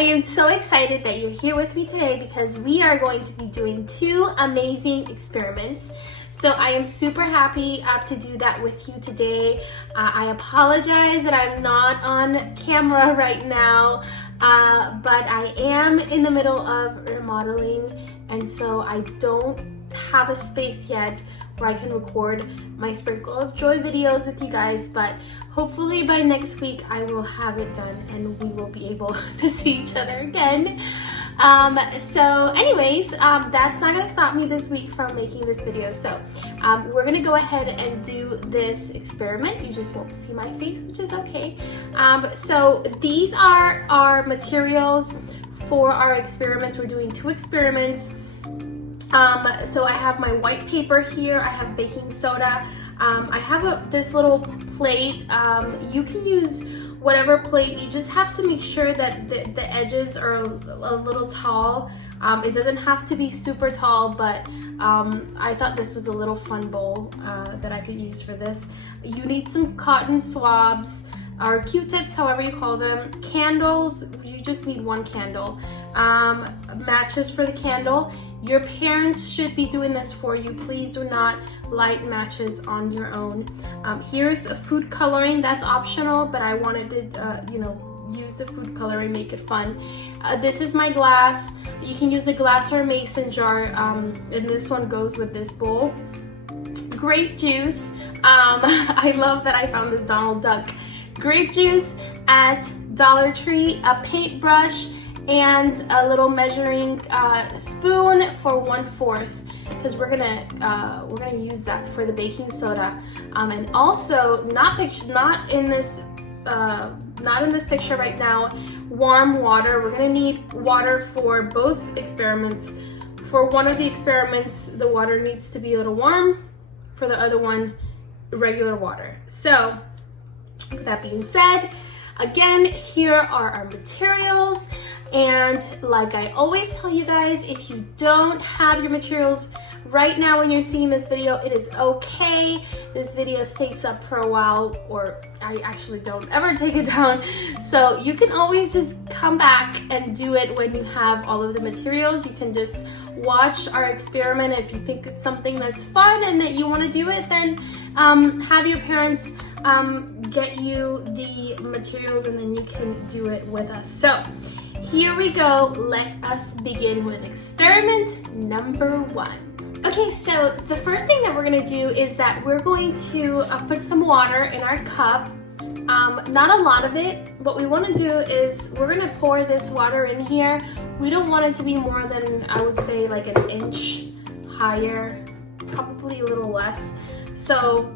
I am so excited that you're here with me today because we are going to be doing 2 amazing experiments. So I am super happy to do that with you today. I apologize that I'm not on camera right now, but I am in the middle of remodeling, and so I don't have a space yet where I can record my Sprinkle of Joy videos with you guys, but hopefully by next week I will have it done and we will be able to see each other again. So anyways, that's not gonna stop me this week from making this video. So we're gonna go ahead and do this experiment. You just won't see my face, which is okay. So these are our materials for our experiments. We're doing 2 experiments. So I have my white paper here, I have baking soda, I have this little plate. You can use whatever plate, you just have to make sure that the edges are a little tall. It doesn't have to be super tall, but I thought this was a little fun bowl that I could use for this. You need some cotton swabs, or Q-tips, however you call them, candles, you just need 1 candle, matches for the candle. Your parents should be doing this for you. Please do not light matches on your own. Here's a food coloring, that's optional, but I wanted to, use the food coloring, make it fun. This is my glass. You can use a glass or a mason jar, and this one goes with this bowl. Grape juice. I love that I found this Donald Duck. Grape juice at Dollar Tree, a paintbrush, and a little measuring spoon for 1/4, because we're gonna use that for the baking soda. And also, not in this picture right now, warm water. We're gonna need water for both experiments. For one of the experiments, the water needs to be a little warm. For the other one, regular water. So, with that being said, again, here are our materials. And like I always tell you guys, if you don't have your materials right now when you're seeing this video, it is okay. This video stays up for a while, or I actually don't ever take it down. So you can always just come back and do it when you have all of the materials. You can just watch our experiment. If you think it's something that's fun and that you want to do it, then have your parents get you the materials and then you can do it with us. So here we go. Let us begin with experiment number 1. Okay, so the first thing that we're gonna do is that we're going to put some water in our cup. Not a lot of it. What we wanna do is we're gonna pour this water in here. We don't want it to be more than, I would say, like an inch higher, probably a little less. So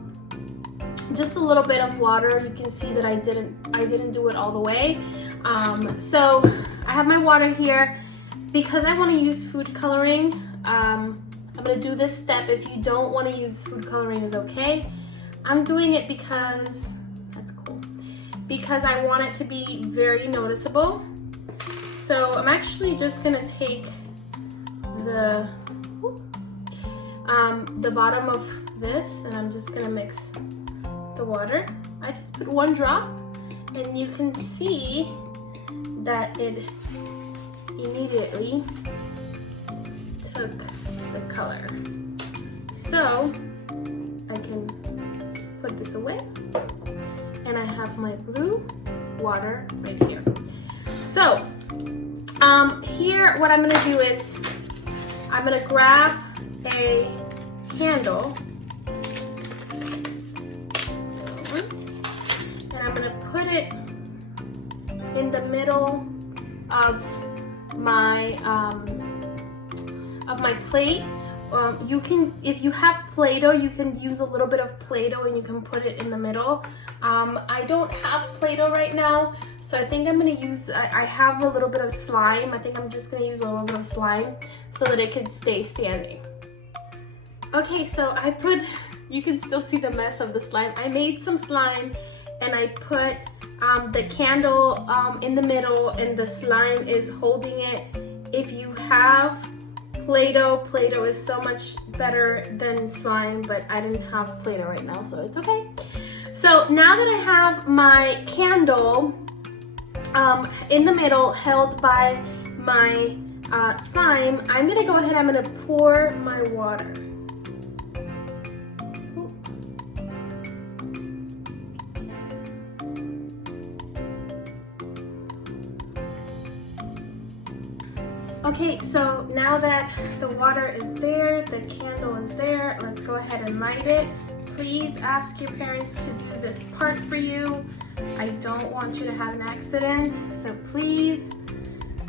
just a little bit of water. You can see that I didn't do it all the way. So I have my water here. Because I want to use food coloring, I'm going to do this step. If you don't want to use food coloring, is okay. I'm doing it because, that's cool, because I want it to be very noticeable. So I'm actually just going to take the bottom of this and I'm just going to mix the water. I just put 1 drop and you can see that it immediately took the color. So I can put this away and I have my blue water right here. So here what I'm gonna do is I'm gonna grab a candle and I'm gonna put it in the middle of my plate. You can, if you have Play-Doh, you can use a little bit of Play-Doh and you can put it in the middle. I don't have Play-Doh right now, so I think I'm gonna use, I have a little bit of slime. I think I'm just gonna use a little bit of slime so that it can stay standing. Okay, so I put, you can still see the mess of the slime. I made some slime and I put the candle in the middle and the slime is holding it. If you have Play-Doh, Play-Doh is so much better than slime, but I didn't have Play-Doh right now, so it's okay. So now that I have my candle in the middle, held by my slime, I'm gonna go ahead, I'm gonna pour my water. Okay, so now that the water is there, the candle is there, let's go ahead and light it. Please ask your parents to do this part for you. I don't want you to have an accident, so please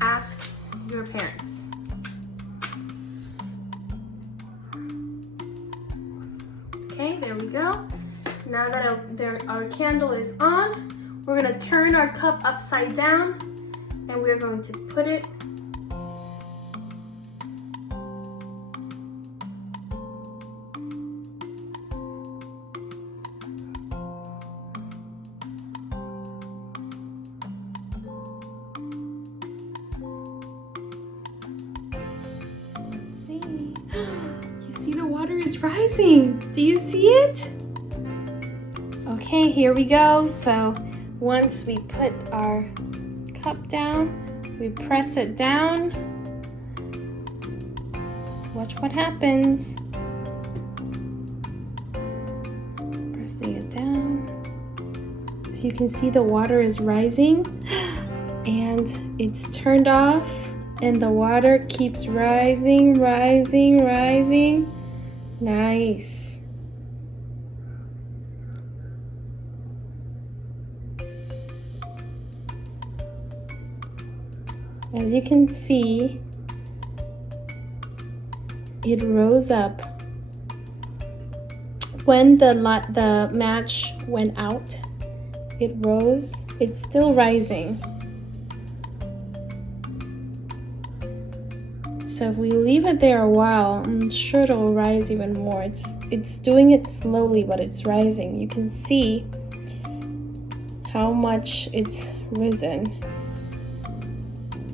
ask your parents. Okay, there we go. Now that our candle is on, we're gonna turn our cup upside down and we're going to put it rising. Do you see it? Okay, here we go. So once we put our cup down, we press it down. Let's watch what happens. Pressing it down. So you can see the water is rising and it's turned off and the water keeps rising, rising, rising. Nice. As you can see, it rose up. When the match went out, it rose. It's still rising. So if we leave it there a while, I'm sure it'll rise even more. It's doing it slowly, but it's rising. You can see how much it's risen.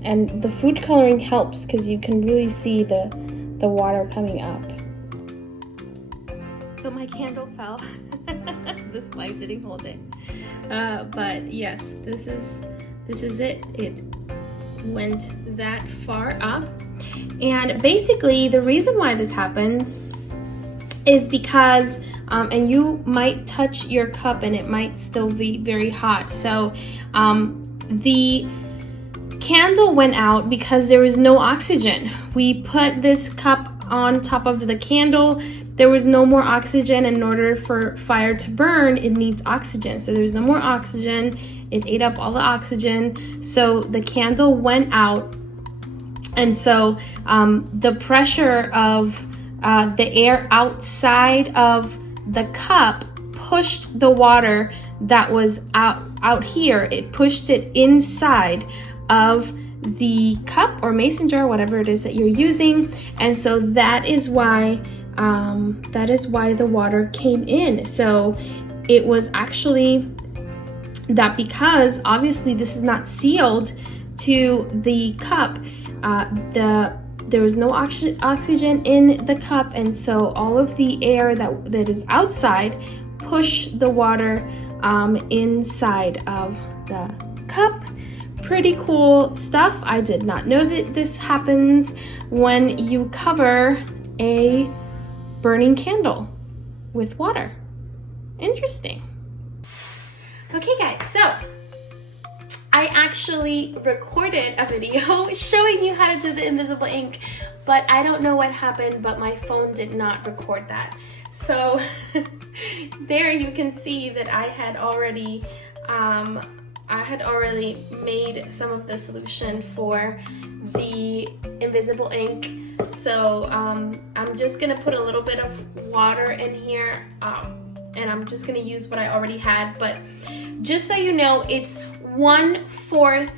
And the food coloring helps because you can really see the water coming up. So my candle fell. The slide didn't hold it. But yes, this is it. It went that far up. And basically the reason why this happens is because, and you might touch your cup and it might still be very hot. So the candle went out because there was no oxygen. We put this cup on top of the candle. There was no more oxygen. In order for fire to burn, it needs oxygen. So there's no more oxygen. It ate up all the oxygen. So the candle went out. And so the pressure of the air outside of the cup pushed the water that was out here. It pushed it inside of the cup or mason jar, whatever it is that you're using. And so that is why the water came in. So it was actually that, because obviously this is not sealed to the cup. There was no oxygen in the cup, and so all of the air that is outside pushed the water inside of the cup. Pretty cool stuff. I did not know that this happens when you cover a burning candle with water. Interesting. Okay guys, so I actually recorded a video showing you how to do the invisible ink, but I don't know what happened, but my phone did not record that. So there you can see that I had already made some of the solution for the invisible ink. So I'm just gonna put a little bit of water in here, and I'm just gonna use what I already had, but just so you know, it's 1/4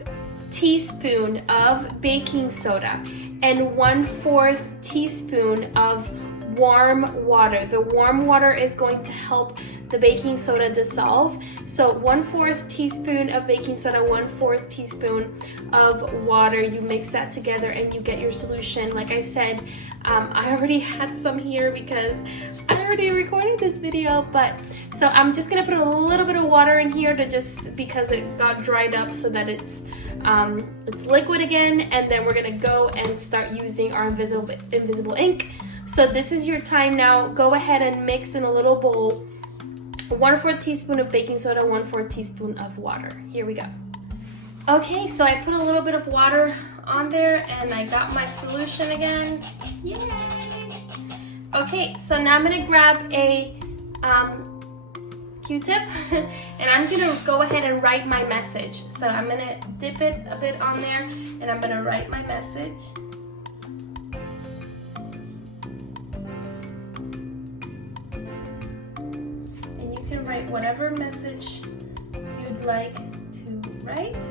teaspoon of baking soda and 1/4 teaspoon of warm water. The warm water is going to help the baking soda dissolve. So 1/4 teaspoon of baking soda, 1/4 teaspoon of water. You mix that together and you get your solution. Like I said, I already had some here because I already recorded this video, but so I'm just gonna put a little bit of water in here to just because it got dried up so that it's liquid again, and then we're gonna go and start using our invisible ink. So this is your time now. Go ahead and mix in a little bowl 1/4 teaspoon of baking soda, 1/4 teaspoon of water. Here we go. Okay, so I put a little bit of water on there and I got my solution again. Yay! Okay, so now I'm gonna grab a Q-tip and I'm gonna go ahead and write my message. So I'm gonna dip it a bit on there and I'm gonna write my message. And you can write whatever message you'd like to write.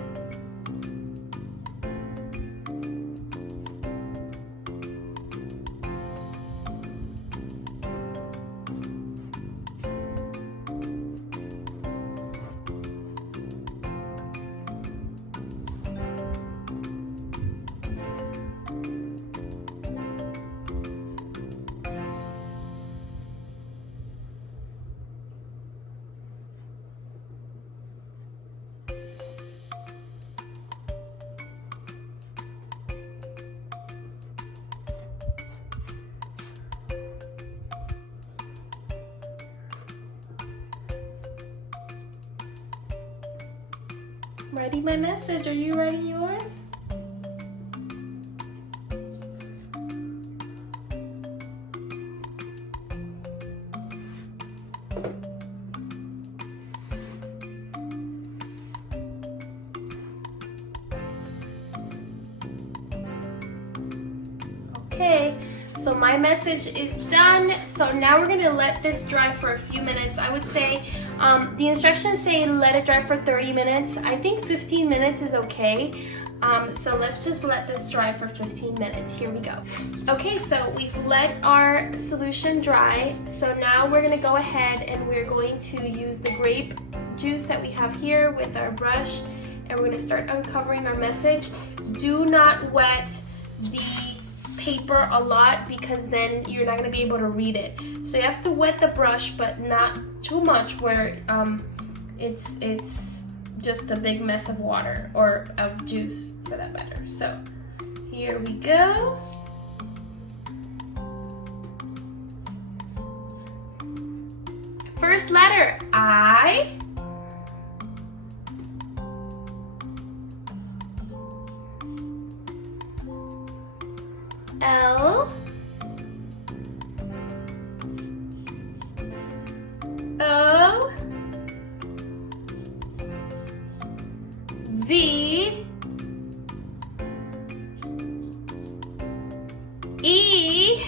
Writing my message. Are you writing yours? Okay, so my message is done. So now we're gonna let this dry for a few minutes. I would say the instructions say let it dry for 30 minutes. I think 15 minutes is okay. So let's just let this dry for 15 minutes. Here we go. Okay, so we've let our solution dry. So now we're gonna go ahead and we're going to use the grape juice that we have here with our brush, and we're gonna start uncovering our message. Do not wet the paper a lot because then you're not going to be able to read it. So you have to wet the brush, but not too much where it's just a big mess of water or of juice for that matter. So here we go. First letter, I. L, O, V, E,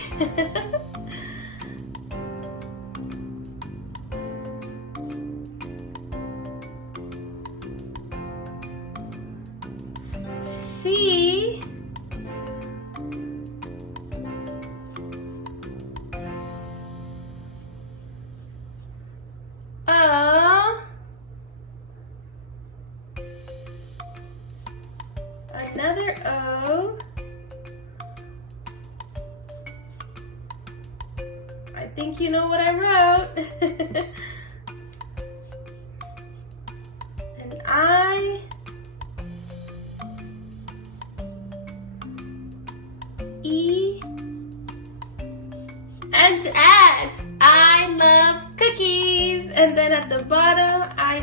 C, another O. I think you know what I wrote. And I. E. And S. I love cookies. And then at the bottom, I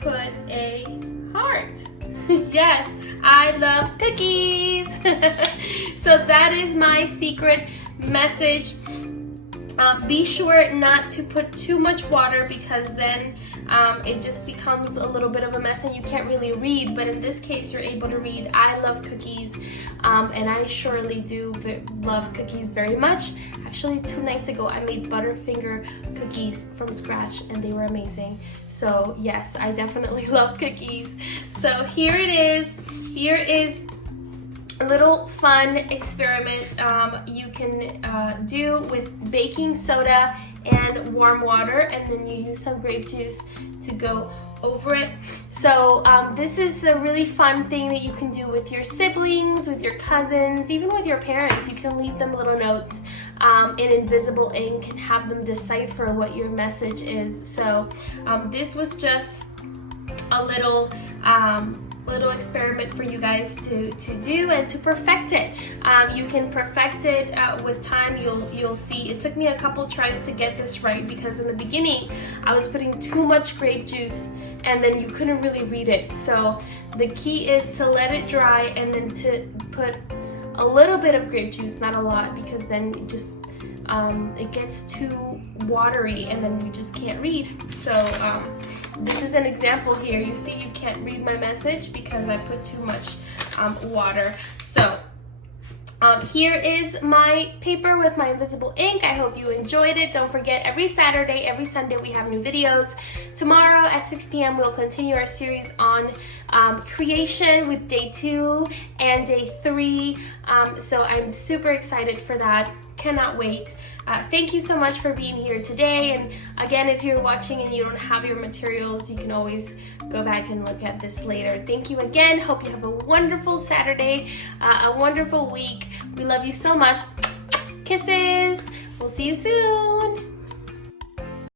put a heart. Yes, I love cookies. So that is my secret message. Be sure not to put too much water because then it just becomes a little bit of a mess and you can't really read, but in this case you're able to read. I love cookies, and I surely do love cookies very much. Actually, 2 nights ago I made Butterfinger cookies from scratch and they were amazing. So yes, I definitely love cookies. So here it is. Here is a little fun experiment you can do with baking soda and warm water, and then you use some grape juice to go over it. So this is a really fun thing that you can do with your siblings, with your cousins, even with your parents. You can leave them little notes in invisible ink and have them decipher what your message is. So this was just a little experiment for you guys to do and to perfect it. You can perfect it with time. You'll see it took me a couple tries to get this right because in the beginning I was putting too much grape juice and then you couldn't really read it. So the key is to let it dry and then to put a little bit of grape juice, not a lot, because then it just it gets too watery and then you just can't read. So this is an example here. You see you can't read my message because I put too much water. So here is my paper with my invisible ink. I hope you enjoyed it. Don't forget, every Saturday, every Sunday, we have new videos. Tomorrow at 6 p.m. we'll continue our series on creation with day 2 and day 3. So I'm super excited for that. Cannot wait. Thank you so much for being here today. And again, if you're watching and you don't have your materials, you can always go back and look at this later. Thank you again. Hope you have a wonderful Saturday, a wonderful week. We love you so much. Kisses. We'll see you soon.